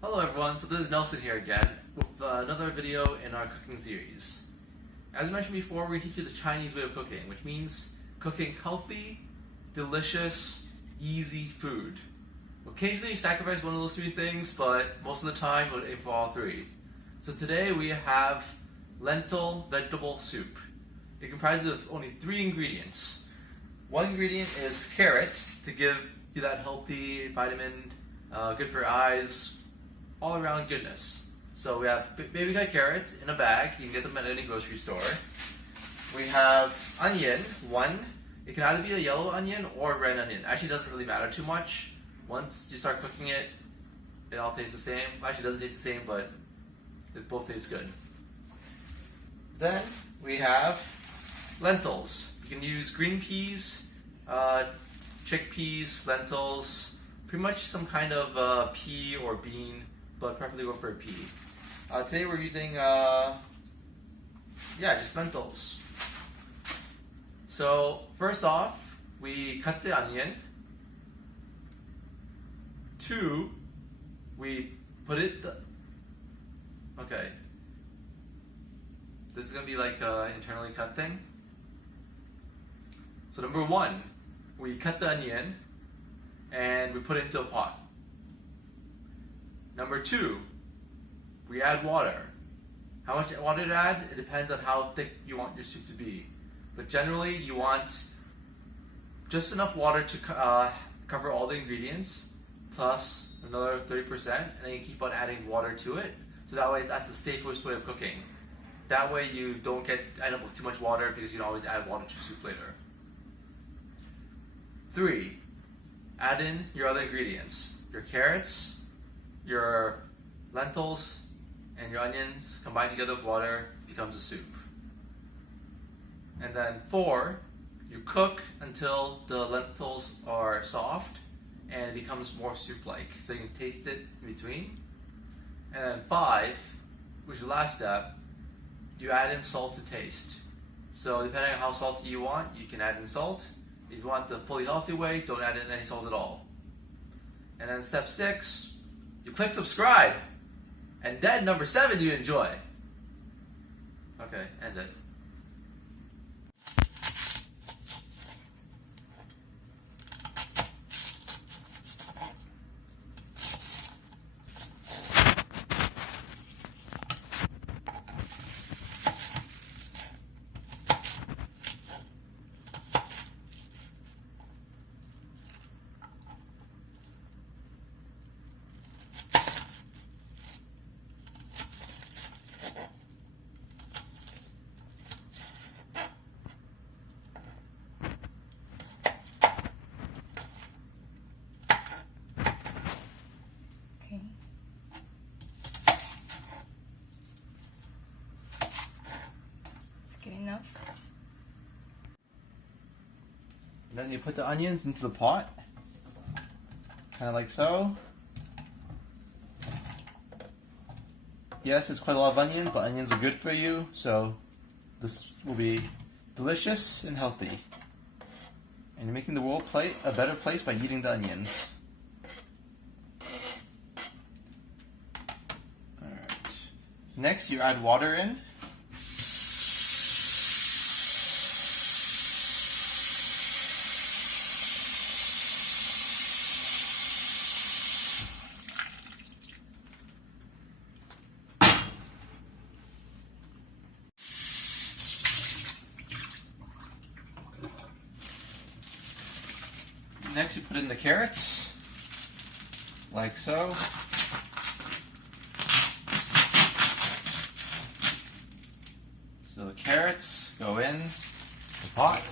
Hello everyone, so this is Nelson here again with another video in our cooking series. As mentioned before, we're going to teach you the Chinese way of cooking, which means cooking healthy, delicious, easy food. Occasionally you sacrifice one of those three things, but most of the time we'll aim for all three. So today we have lentil vegetable soup. It comprises of only 3 ingredients. One ingredient is carrots to give you that healthy vitamin, good for your eyes, all around goodness. So we have baby cut carrots in a bag. You can get them at any grocery store. We have onion, one. It can either be a yellow onion or a red onion. Actually, it doesn't really matter too much. Once you start cooking it, it all tastes the same. Actually, it doesn't taste the same, but it both tastes good. Then we have lentils. You can use green peas, chickpeas, lentils, pretty much some kind of pea or bean, but preferably go for a pea. Today we're using, just lentils. So first off, we cut the onion. 2, we put it. Okay. This is gonna be like an internally cut thing. So number 1, we cut the onion and we put it into a pot. Number 2, we add water. How much water to add? It depends on how thick you want your soup to be. But generally, you want just enough water to cover all the ingredients, plus another 30%, and then you keep on adding water to it. So that way, that's the safest way of cooking. That way, you don't end up with too much water because you can always add water to soup later. 3, add in your other ingredients. Your carrots, your lentils, and your onions combined together with water becomes a soup. And then 4, you cook until the lentils are soft and it becomes more soup-like, so you can taste it in between. And then 5, which is the last step, you add in salt to taste. So depending on how salty you want, you can add in salt. If you want the fully healthy way, don't add in any salt at all. And then step 6, you click subscribe. And then number 7, you enjoy. Okay, end it. Enough. And then you put the onions into the pot, kind of like so. Yes, it's quite a lot of onion, but onions are good for you, so this will be delicious and healthy. And you're making the world a better place by eating the onions. Alright. Next, you add water in. Next, you put in the carrots, like so. So the carrots go in the pot.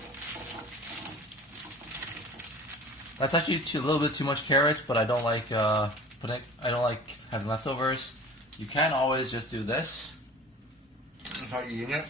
That's actually a little bit too much carrots, but I don't like having leftovers. You can always just do this and start eating it.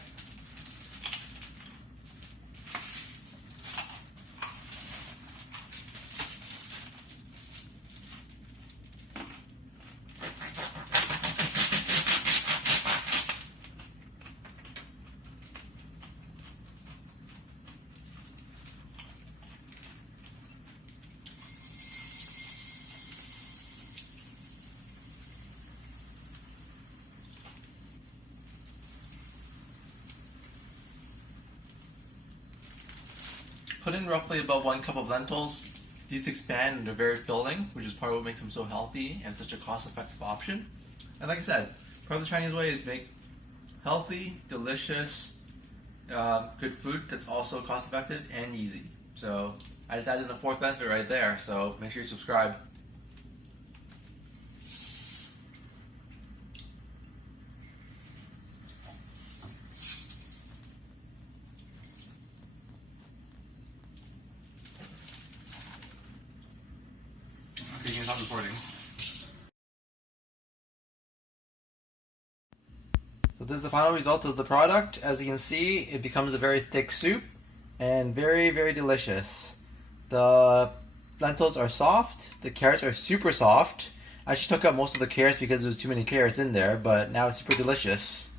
put in roughly about 1 cup of lentils. These expand and they're very filling, which is part of what makes them so healthy and such a cost-effective option. And like I said, part of the Chinese way is make healthy, delicious, good food that's also cost-effective and easy. So I just added in a 4th benefit right there, so make sure you subscribe. Okay, you can stop recording. So this is the final result of the product. As you can see, it becomes a very thick soup and very, very delicious. The lentils are soft, the carrots are super soft. I actually took out most of the carrots because there was too many carrots in there, but now it's super delicious.